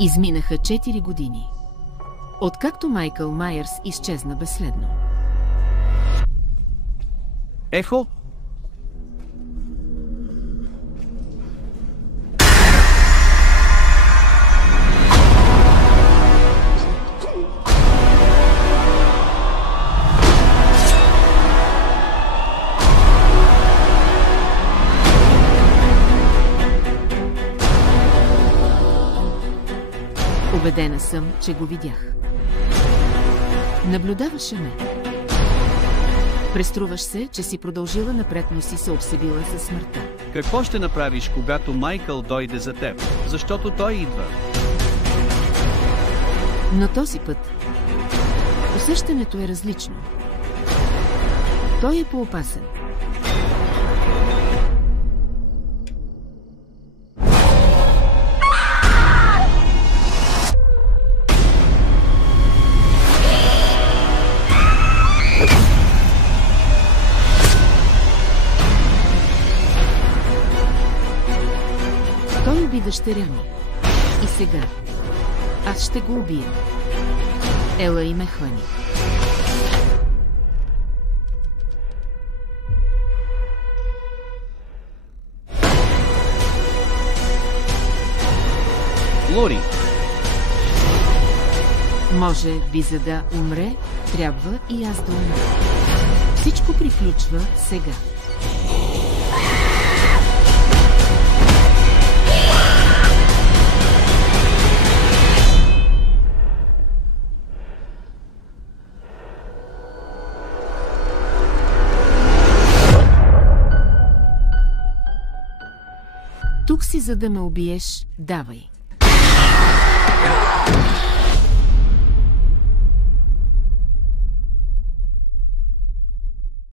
Изминаха 4 години. Откакто Майкъл Майърс изчезна безследно. Ехо? Убедена съм, че го видях. Наблюдаваше ме. Преструваш се, че си продължила напред, но си се обсебила със смъртта. Какво ще направиш, когато Майкъл дойде за теб? Защото той идва. Но този път усещането е различно. Той е по-опасен. Той уби дъщеря ми. И сега аз ще го убия. Ела и ме хвани. Лори! Може би, за да умре, трябва и аз да умра. Всичко приключва сега. Тук си, за да ме убиеш, давай.